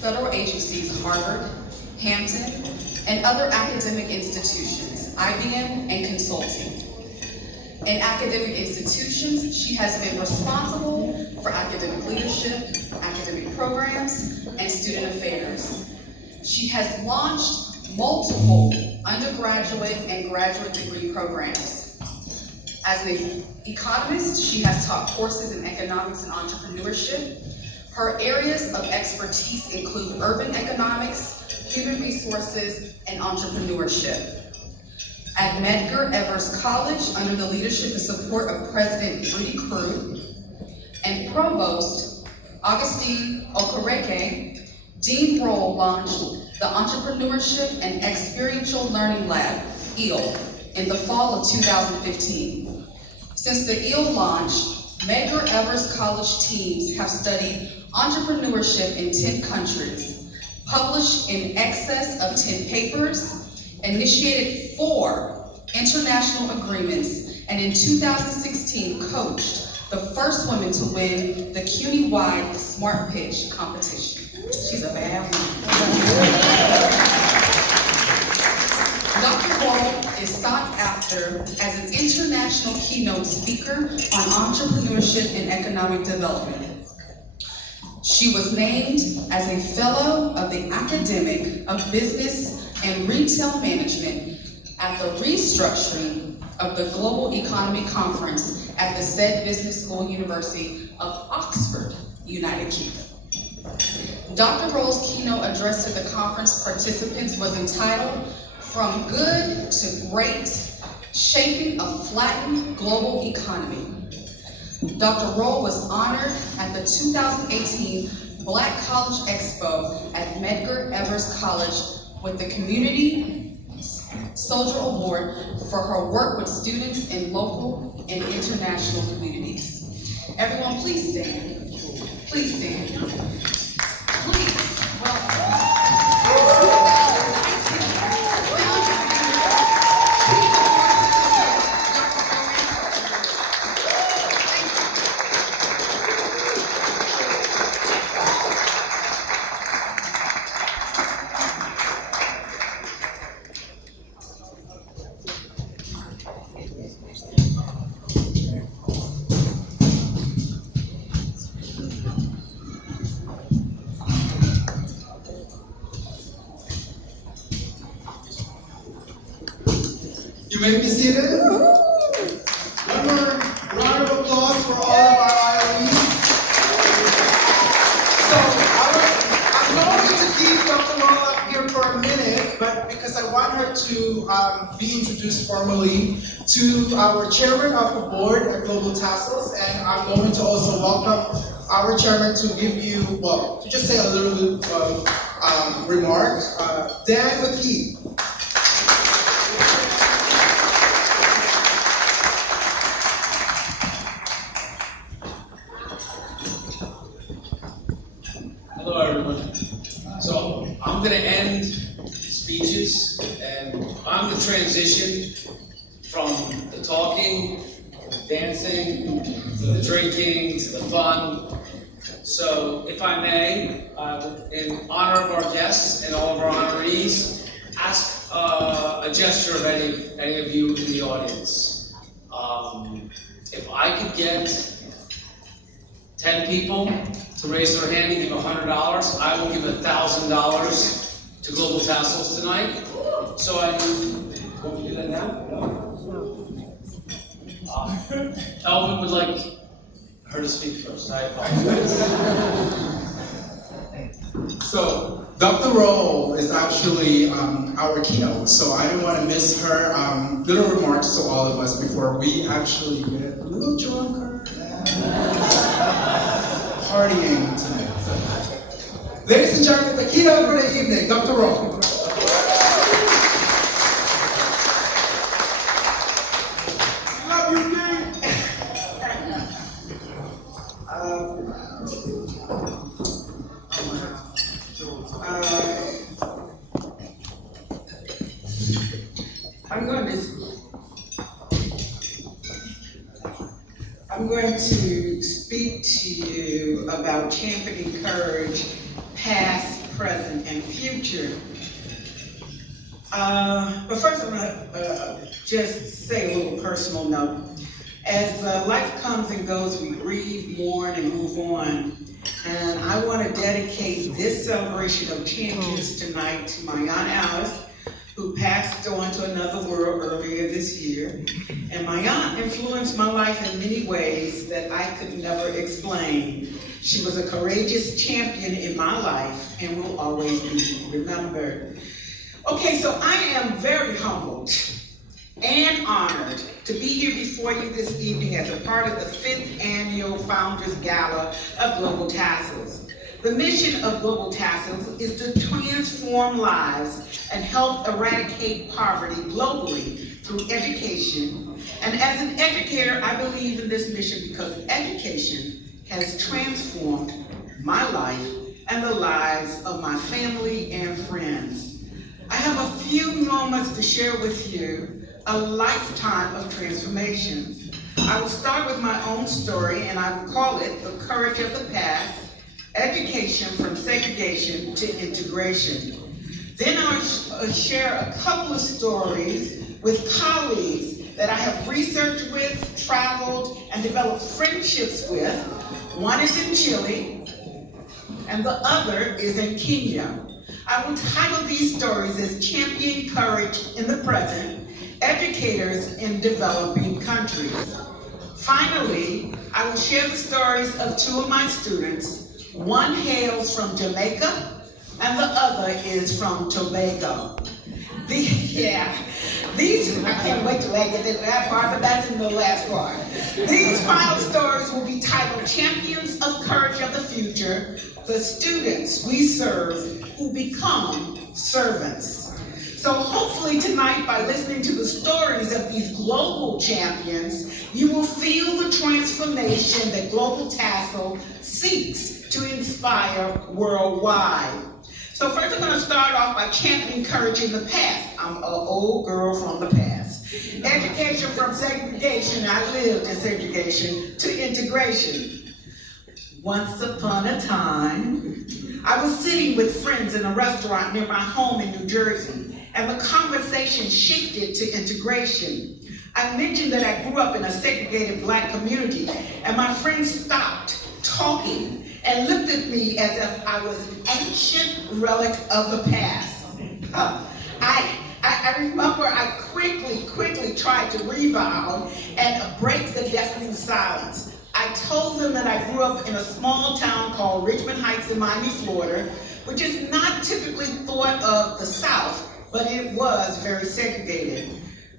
federal agencies Harvard, Hampton, and other academic institutions, IBM, and consulting. In academic institutions, she has been responsible for academic leadership, academic programs, and student affairs. She has launched multiple undergraduate and graduate degree programs. As an economist, she has taught courses in economics and entrepreneurship. Her areas of expertise include urban economics, human resources, and entrepreneurship. At Medgar Evers College, under the leadership and support of President Rudy Crew and Provost Augustine Okereke, Dean Rolle launched the Entrepreneurship and Experiential Learning Lab, EEL, in the fall of 2015. Since the EEL launch, Medgar Evers College teams have studied entrepreneurship in 10 countries, published in excess of 10 papers, initiated 4 international agreements, and in 2016 coached the first woman to win the CUNY-wide Smart Pitch competition. She's a bad woman. Dr. Rolle is sought after as an international keynote speaker on entrepreneurship and economic development. She was named as a Fellow of the Academic of Business and Retail Management at the restructuring of the Global Economy Conference at the said Business School University of Oxford, United Kingdom. Dr. Rolle's keynote address to the conference participants was entitled, "From Good to Great, Shaping a Flattened Global Economy." Dr. Rolle was honored at the 2018 Black College Expo at Medgar Evers College with the Community Soldier Award for her work with students in local and international communities. Everyone, please stand. Please stand. Please welcome. You may be seated. One more round of applause for all of our IOEs. So I'm going to keep Dr. Rolle up here for a minute, but because I want her to be introduced formally to our chairman of the board at Global Tassels, and I'm going to also welcome our chairman to give you, well, to just say a little bit of remarks. Dan McKee. Hello, everyone. So I'm going to end speeches, and I'm going to transition from the talking, to the dancing, to the drinking, to the fun. So if I may, in honor of our guests and all of our honorees, ask a gesture of any of you in the audience. If I could get 10 people to raise their hand and give $100, I will give $1,000 to Global Tassels tonight. So I want me to do that now? No? Elvin would like her to speak first. I apologize. So Dr. Rolle is actually our keynote, so I didn't want to miss her little remarks to all of us before we actually get a little drunker. Partying tonight. So, ladies and gentlemen, the keynote for the evening, Dr. Rolle. Love you, Dean. I'm going to speak to you about championing courage, past, and future. But first I'm gonna just say a little personal note. As life comes and goes, we grieve, mourn, and move on. And I want to dedicate this celebration of champions tonight to my Aunt Alice, who passed on to another world earlier this year. And my aunt influenced my life in many ways that I could never explain. She was a courageous champion in my life and will always be remembered. Okay, so I am very humbled and honored to be here before you this evening as a part of the 5th Annual Founders Gala of Global Tassels. The mission of Global Tassels is to transform lives and help eradicate poverty globally through education. And as an educator, I believe in this mission because education has transformed my life and the lives of my family and friends. I have a few moments to share with you a lifetime of transformation. I will start with my own story, and I will call it The Courage of the Past, Education from Segregation to Integration. Then I'll share a couple of stories with colleagues that I have researched with, traveled, and developed friendships with. One is in Chile, and the other is in Kenya. I will title these stories as Champion Courage in the Present, Educators in Developing Countries. Finally, I will share the stories of two of my students. One hails from Jamaica, and the other is from Tobago. I can't wait till I get to that part, but that's in the last part. These final stories will be titled Champions of Courage of the Future, the students we serve who become servants. So hopefully tonight, by listening to the stories of these global champions, you will feel the transformation that Global Tassel seeks to inspire worldwide. So first I'm going to start off by championing courage in the past. I'm an old girl from the past. Education from segregation, I lived in segregation, to integration. Once upon a time, I was sitting with friends in a restaurant near my home in New Jersey, and the conversation shifted to integration. I mentioned that I grew up in a segregated Black community, and my friends stopped talking and looked at me as if I was an ancient relic of the past. I remember I quickly tried to rebound and break the deafening silence. I told them that I grew up in a small town called Richmond Heights in Miami, Florida, which is not typically thought of the South, but it was very segregated.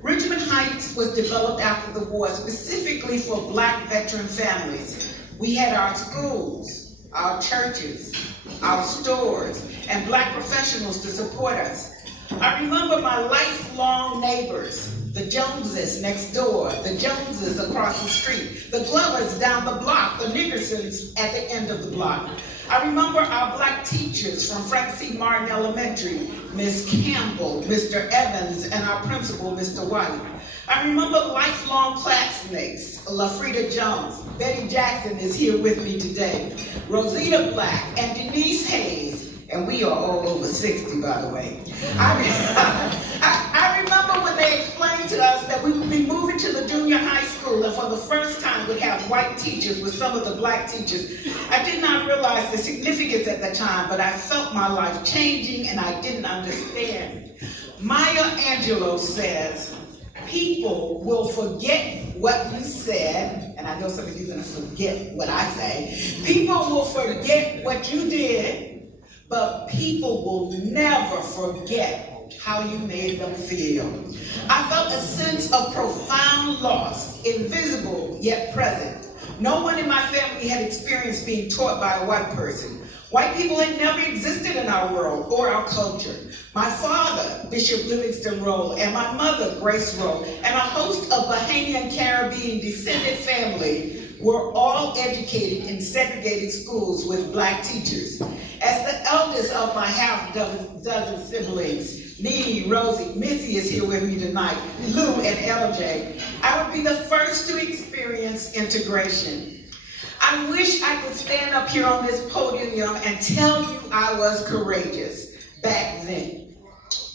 Richmond Heights was developed after the war specifically for Black veteran families. We had our schools, our churches, our stores, and Black professionals to support us. I remember my lifelong neighbors, the Joneses next door, the Joneses across the street, the Glovers down the block, the Nickersons at the end of the block. I remember our Black teachers from Frank C. Martin Elementary, Miss Campbell, Mr. Evans, and our principal, Mr. White. I remember lifelong classmates, LaFrida Jones, Betty Jackson is here with me today, Rosita Black, and Denise Hayes, and we are all over 60, by the way. I remember when they explained to us that we would be moving to the junior high school, and for the first time would have white teachers with some of the Black teachers. I did not realize the significance at the time, but I felt my life changing and I didn't understand. Maya Angelou says, people will forget what you said, and I know some of you are going to forget what I say. People will forget what you did, but people will never forget how you made them feel. I felt a sense of profound loss, invisible yet present. No one in my family had experienced being taught by a white person. White people had never existed in our world or our culture. My father, Bishop Livingston Rolle, and my mother, Grace Rolle, and a host of Bahamian Caribbean descended family were all educated in segregated schools with Black teachers. As the eldest of my half-dozen siblings, Nene, Rosie, Missy is here with me tonight, Lou, and LJ, I would be the first to experience integration. I wish I could stand up here on this podium and tell you I was courageous. back then.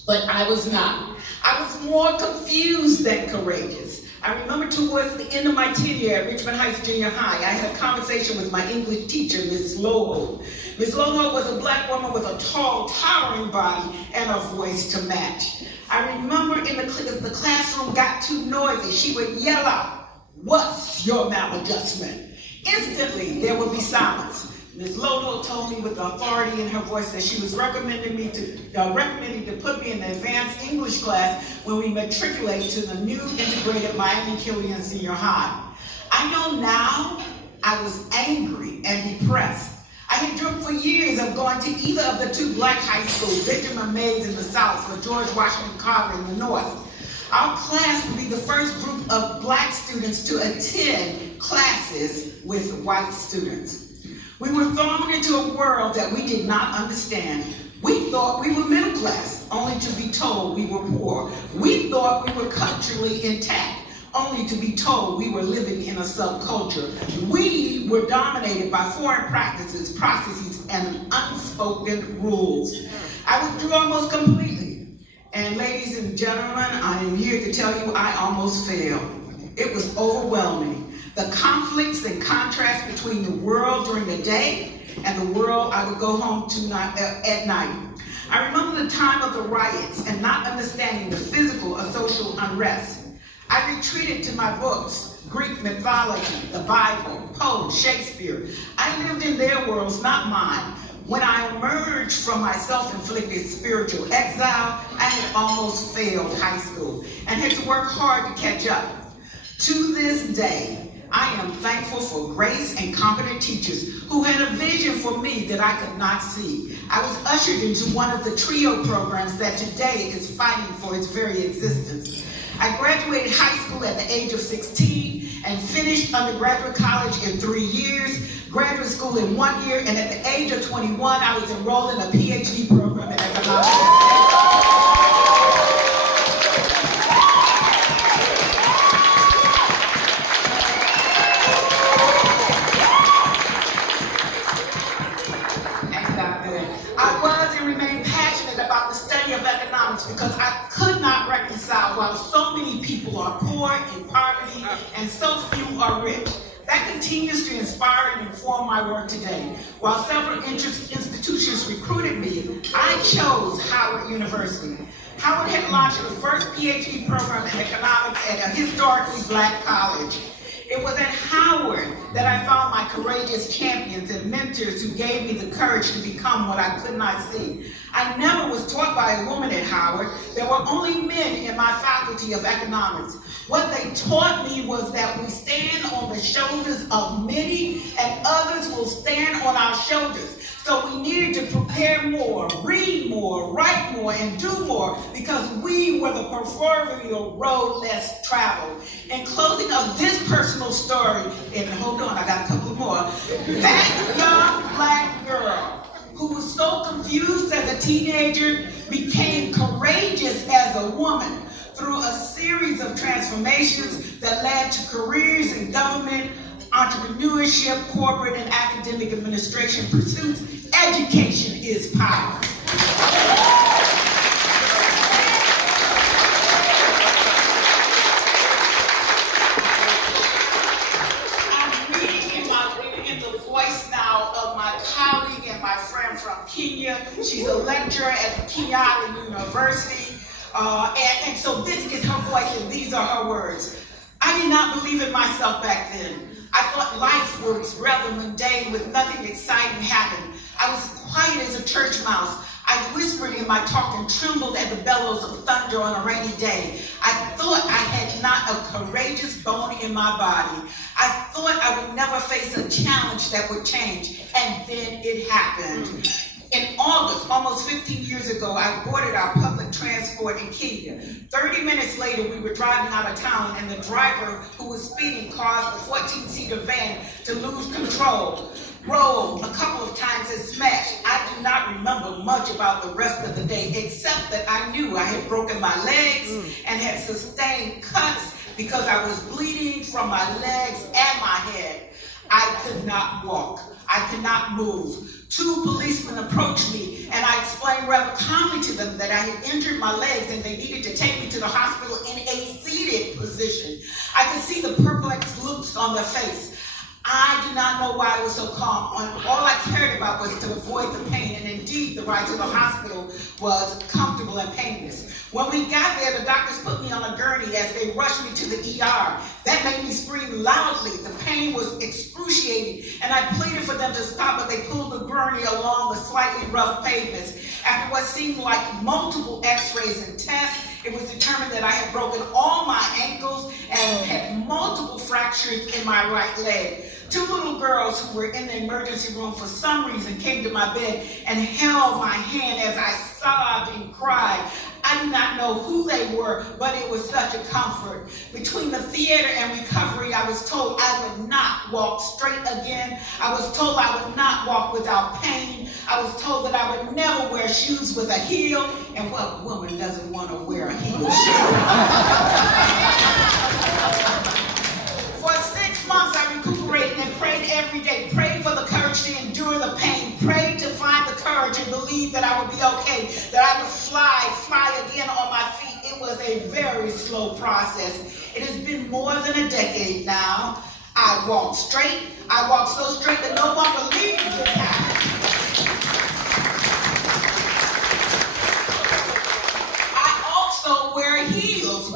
But I was not. I was more confused than courageous. I remember towards the end of my tenure at Richmond Heights Junior High, I had a conversation with my English teacher, Ms. Rolle. Ms. Rolle was a black woman with a tall, towering body and a voice to match. I remember if the classroom got too noisy, she would yell out, "What's your maladjustment?" Instantly, there would be silence. Ms. Rolle told me with authority in her voice that she was recommending to put me in the advanced English class when we matriculate to the new integrated Miami-Killian Senior High. I know now I was angry and depressed. I had dreamt for years of going to either of the two black high schools, Benjamin Mays in the South or George Washington Carver in the North. Our class would be the first group of black students to attend classes with white students. We were thrown into a world that we did not understand. We thought we were middle class, only to be told we were poor. We thought we were culturally intact, only to be told we were living in a subculture. We were dominated by foreign practices, processes, and unspoken rules. I withdrew almost completely. And ladies and gentlemen, I am here to tell you I almost failed. It was overwhelming. The conflicts and contrasts between the world during the day and the world I would go home to at night. I remember the time of the riots and not understanding the physical or social unrest. I retreated to my books, Greek mythology, the Bible, Poe, Shakespeare. I lived in their worlds, not mine. When I emerged from my self-inflicted spiritual exile, I had almost failed high school and had to work hard to catch up. To this day, I am thankful for grace and competent teachers who had a vision for me that I could not see. I was ushered into one of the trio programs that today is fighting for its very existence. I graduated high school at the age of 16 and finished undergraduate college in 3 years, graduate school in 1 year, and at the age of 21, I was enrolled in a PhD program in economics. Because I could not reconcile why so many people are poor in poverty and so few are rich. That continues to inspire and inform my work today. While several institutions recruited me, I chose Howard University. Howard had launched the first PhD program in economics at a historically black college. It was at Howard that I found my courageous champions and mentors who gave me the courage to become what I could not see. I never was taught by a woman at Howard. There were only men in my faculty of economics. What they taught me was that we stand on the shoulders of many and others will stand on our shoulders. So we needed to prepare more, read more, write more, and do more because we were the proverbial road less traveled. In closing of this personal story, and hold on, I got a couple more. That young black girl who was so confused as a teenager became courageous as a woman through a series of transformations that led to careers in government, entrepreneurship, corporate, and academic administration pursuits. Education is power. I'm reading in the voice now of my colleague and my friend from Kenya. She's a lecturer at Kenyatta University. And so this is her voice and these are her words. I did not believe in myself back then. I thought life was rather mundane with nothing exciting happening. I was quiet as a church mouse. I whispered in my talk and trembled at the bellows of thunder on a rainy day. I thought I had not a courageous bone in my body. I thought I would never face a challenge that would change, and then it happened. In August, almost 15 years ago, I boarded our public transport in Kenya. 30 minutes later, we were driving out of town, and the driver who was speeding caused the 14-seater van to lose control, rolled a couple of times and smashed. I do not remember much about the rest of the day, except that I knew I had broken my legs and had sustained cuts because I was bleeding from my legs and my head. I could not walk. I could not move. 2 policemen approached me, and I explained explained rather calmly to them that I had injured my legs and they needed to take me to the hospital in a seated position. I could see the perplexed looks on their face. I do not know why I was so calm. All I cared about was to avoid the pain, and indeed the ride to the hospital was comfortable and painless. When we got there, the doctors put me on a gurney as they rushed me to the ER. That made me scream loudly. The pain was excruciating, and I pleaded for them to stop, but they pulled the gurney along the slightly rough pavements. After what seemed like multiple x-rays and tests, it was determined that I had broken all my ankles and had multiple fractures in my right leg. Two little girls who were in the emergency room for some reason came to my bed and held my hand as I sobbed and cried. I do not know who they were, but it was such a comfort. Between the theater and recovery, I was told I would not walk straight again. I was told I would not walk without pain. I was told that I would never wear shoes with a heel. And what woman doesn't want to wear a heel shoe? For 6 months, I recuperated and prayed every day. Prayed for the courage to endure the pain. Prayed to find the courage and believe that I would be okay, that I would fly again on my feet. It was a very slow process. It has been more than a decade now. I walk straight. I walk so straight that no one believes this happened. I also wear heels.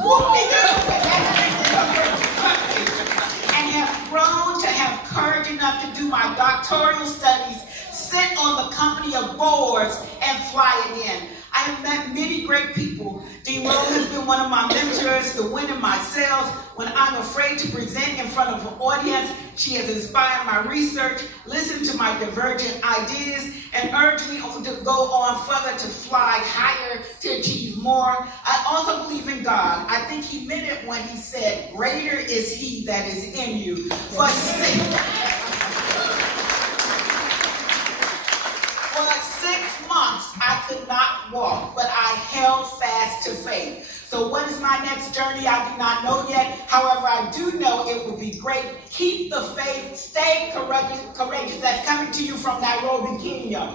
And have grown to have courage enough to do my doctoral studies, sit on the company of boards, and fly again. I have met many great people. Dean Rolle has been one of my mentors, the wind in my sails. When I'm afraid to present in front of an audience, she has inspired my research, listened to my divergent ideas, and urged me to go on further, to fly higher, to achieve more. I also believe in God. I think he meant it when he said, "Greater is he that is in you." For 6 months, I could not walk, but I held fast to faith. So what is my next journey? I do not know yet. However, I do know it will be great. Keep the faith. Stay courageous. That's coming to you from Nairobi, Kenya.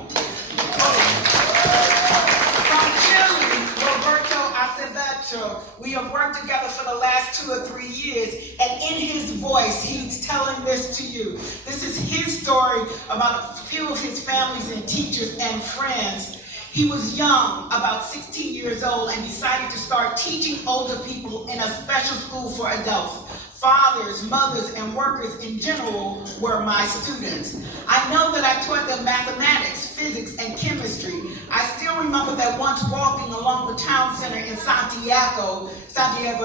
From Chile, Roberto Acevedo. We have worked together for the last 2 or 3 years, and in his voice, he's telling this to you. This is his story about a few of his families and teachers and friends. He was young, about 16 years old, and decided to start teaching older people in a special school for adults. Fathers, mothers, and workers in general were my students. I know that I taught them mathematics, physics, and chemistry. I still remember that once walking along the town center in Santiago,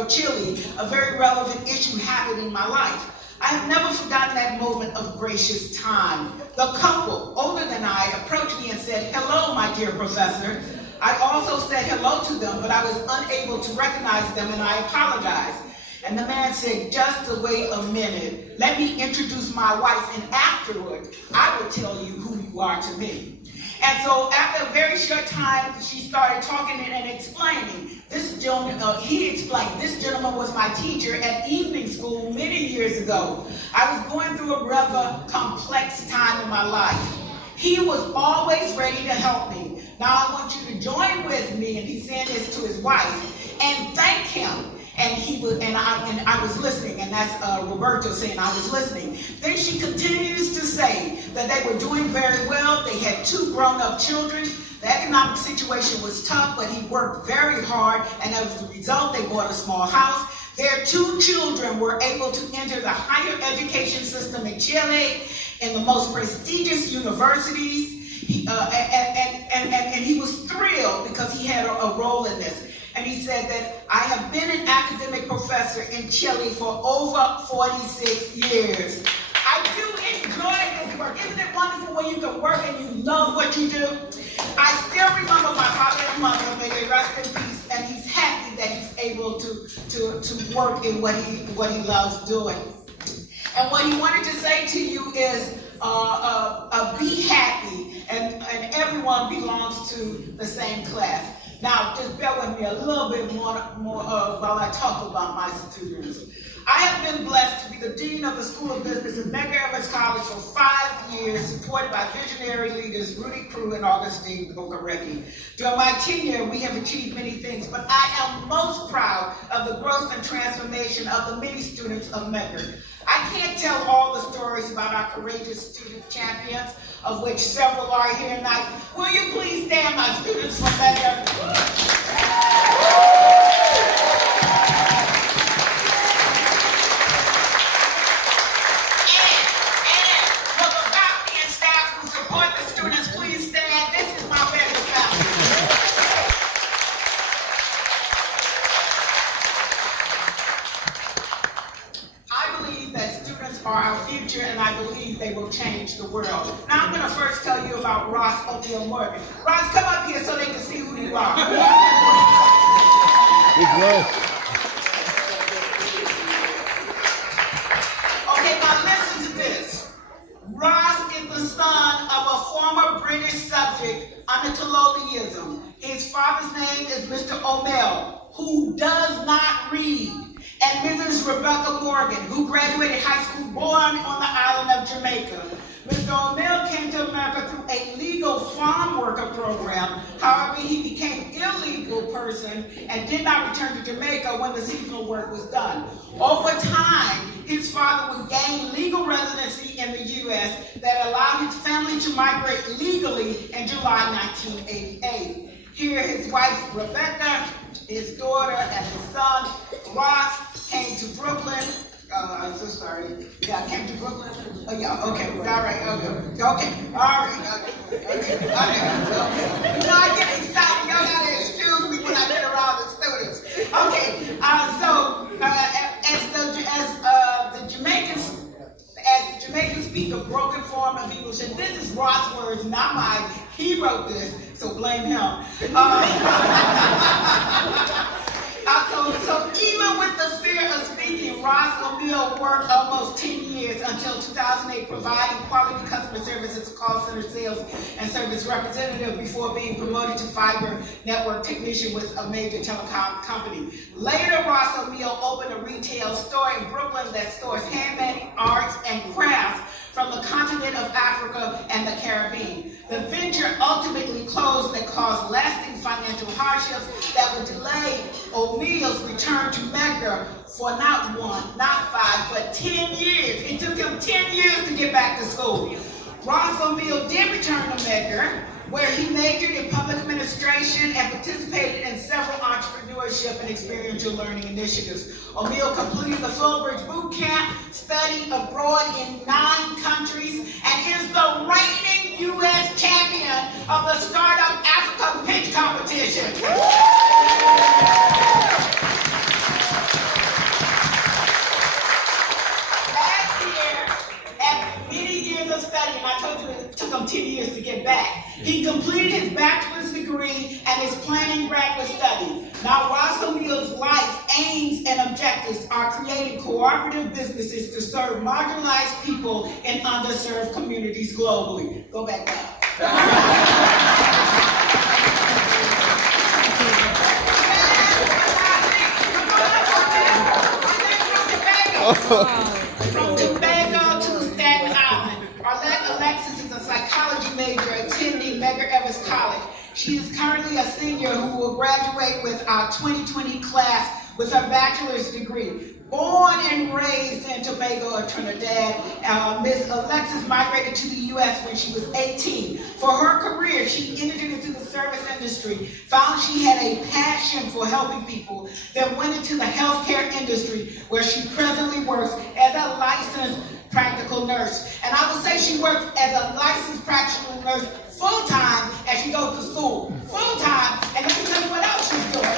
Chile, a very relevant issue happened in my life. I have never forgotten that moment of gracious time. The couple, older than I, approached me and said, "Hello, my dear professor." I also said hello to them, but I was unable to recognize them, and I apologized. And the man said, "Just wait a minute. Let me introduce my wife, and afterward, I will tell you who you are to me." And so after a very short time, she started talking and explaining. This gentleman, he explained, this gentleman was my teacher at evening school many years ago. I was going through a rather complex time in my life. He was always ready to help me. Now I want you to join with me, and he's saying this to his wife, and thank him. And I was listening, and that's Roberto saying I was listening. Then she continues to say that they were doing very well. They had 2 grown-up children. The economic situation was tough, but he worked very hard, and as a result, they bought a small house. Their 2 children were able to enter the higher education system in Chile, in the most prestigious universities. And he was thrilled because he had a role in this. And he said that I have been an academic professor in Chile for over 46 years. I do enjoy this work. Isn't it wonderful when you can work and you love what you do? I still remember my father and mother, may they rest in peace, and he's happy that he's able to work in what he loves doing. And what he wanted to say to you is, be happy, and everyone belongs to the same class. Now, just bear with me a little bit more while I talk about my students. I have been blessed to be the Dean of the School of Business at Medgar Evers College for 5 years, supported by visionary leaders Rudy Crew and Augustine Bocarecki. During my tenure, we have achieved many things, but I am most proud of the growth and transformation of the many students of Medgar. I can't tell all the stories about our courageous student champions, of which several are here tonight. Will you please stand, my students from Medgar? Are our future, and I believe they will change the world. Now I'm going to first tell you about Ross O'Neal Morgan. Ross, come up here so they can see who you are. Okay, now listen to this. Ross is the son of a former British subject under colonialism. His father's name is Mr. O'Neal, who does not read, and Mrs. Rebecca Morgan, who graduated high school born on the island of Jamaica. Mr. O'Neal came to America through a legal farm worker program. However, he became an illegal person and did not return to Jamaica when the seasonal work was done. Over time, his father would gain legal residency in the U.S. that allowed his family to migrate legally in July 1988. Here, his wife, Rebecca, his daughter, and his son, Ross, came to Brooklyn. I'm so sorry. Yeah, I came to Brooklyn. Oh, yeah, okay, all right, okay, all right, okay. You know, I get excited. Y'all gotta excuse me when I get around the students. Okay, as the Jamaicans speak a broken form of English, and this is Ross' words, not mine. He wrote this, so blame him. So even with the fear of speaking, Ross O'Neal worked almost 10 years until 2008, providing quality customer service as a call center sales and service representative before being promoted to fiber network technician with a major telecom company. Later, Ross O'Neal opened a retail store in Brooklyn that stores handmade arts and crafts from the continent of Africa and the Caribbean. The venture ultimately closed that caused lasting financial hardships that would delay O'Neal's return to Medgar for not 1, not 5, but 10 years. It took him 10 years to get back to school. Ross O'Neal did return to Medgar, where he majored in public administration and participated in several entrepreneurship and experiential learning initiatives. O'Neal completed the Fullbridge Boot Camp, studied abroad in 9 countries, and is the reigning U.S. champion of the Startup Africa Pitch Competition. Study, and I told you it took him 10 years to get back. He completed his bachelor's degree and is planning graduate study. Now, Ross O'Neal's life, aims, and objectives are creating cooperative businesses to serve marginalized people in underserved communities globally. Go back up. From Tobago to Staten Island. Alexis is a psychology major attending Medgar Evers College. She is currently a senior who will graduate with our 2020 class with her bachelor's degree. Born and raised in Tobago or Trinidad, Miss Alexis migrated to the U.S. when she was 18. For her career, she entered into the service industry, found she had a passion for helping people, then went into the healthcare industry, where she presently works as a licensed practical nurse. And I would say she works as a licensed practical nurse full-time as she goes to school. Full-time, and let me tell you what else she's doing.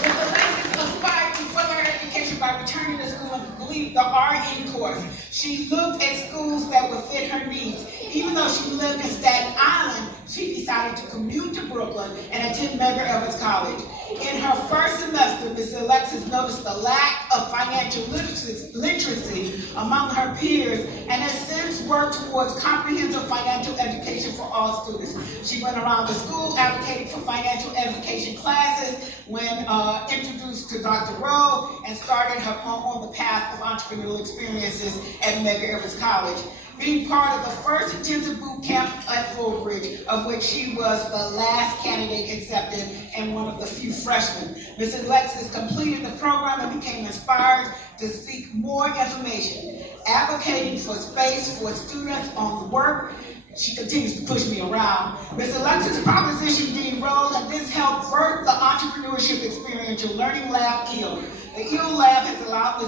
Ms. Alexis aspired to further her education by returning to school and completing the RN course. She looked at schools that would fit her needs. Even though she lived in Staten Island, she decided decided to commute to Brooklyn and attend Medgar Evers College. In her first semester, Ms. Alexis noticed the lack of financial literacy among her peers and has since worked towards comprehensive financial education for all students. She went around the school advocating for financial education classes when introduced to Dr. Rolle and started her on the path of entrepreneurial experiences at Medgar Evers College. Being part of the first intensive boot camp at Fullbridge, of which she was the last candidate accepted and one of the few freshmen. Ms. Alexis completed the program and became inspired to seek more information. Advocating for space for students on the work, she continues to push me around. Ms. Alexis propositioned Dean Rolle, and this helped birth the Entrepreneurship Experiential Learning Lab, EAL. The EAL Lab has allowed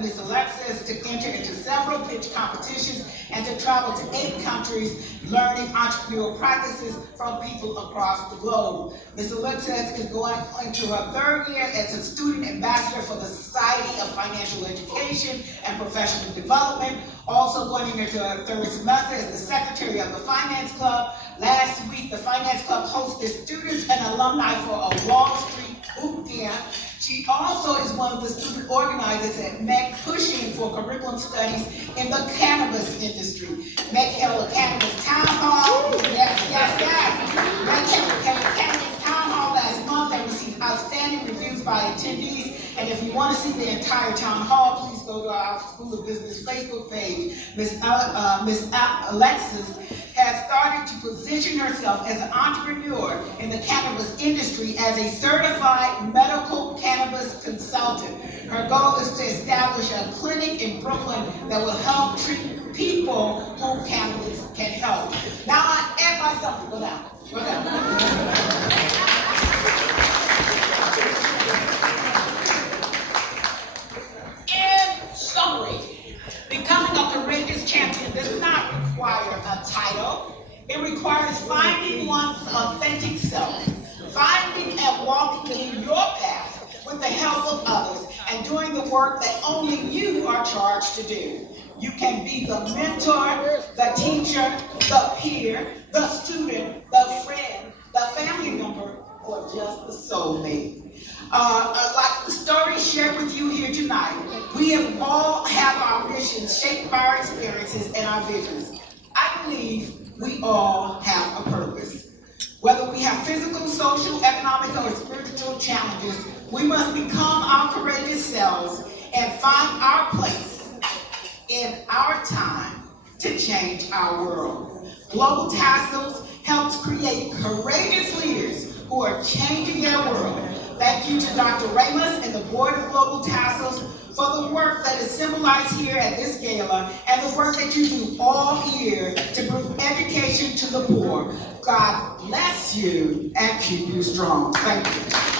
Ms. Alexis to enter into several pitch competitions and to travel to 8 countries, learning entrepreneurial practices from people across the globe. Ms. Alexis is going into her 3rd year as a student ambassador for the Society of Financial Education and Professional Development, also going into her 3rd semester as the secretary of the Finance Club. Last week, the Finance Club hosted students and alumni for a Wall Street boot camp. She also is one of the student organizers at MEC, pushing for curriculum studies in the cannabis industry. MEC held a cannabis town hall. Yes. MEC held a cannabis town hall last month and received outstanding reviews by attendees. And if you want to see the entire town hall, please go to our School of Business Facebook page. Ms. Alexis has started to position herself as an entrepreneur in the cannabis industry as a certified medical cannabis consultant. Her goal is to establish a clinic in Brooklyn that will help treat people whom cannabis can help. Now I add myself, go down. In summary, becoming a courageous champion does not require a title. It requires finding one's authentic self, finding and walking in your path with the help of others, and doing the work that only you are charged to do. You can be the mentor, the teacher, the peer, the student, the friend, the family member, or just the soulmate. Like the story shared with you here tonight, we have all have our missions shaped by our experiences and our visions. I believe we all have a purpose. Whether we have physical, social, economic, or spiritual challenges, we must become our courageous selves and find our place in our time to change our world. Global Tassels helps create courageous leaders who are changing their world. Thank you to Dr. Ramos and the board of Global Tassels for the work that is symbolized here at this gala and the work that you do all year to bring education to the poor. God bless you and keep you strong. Thank you.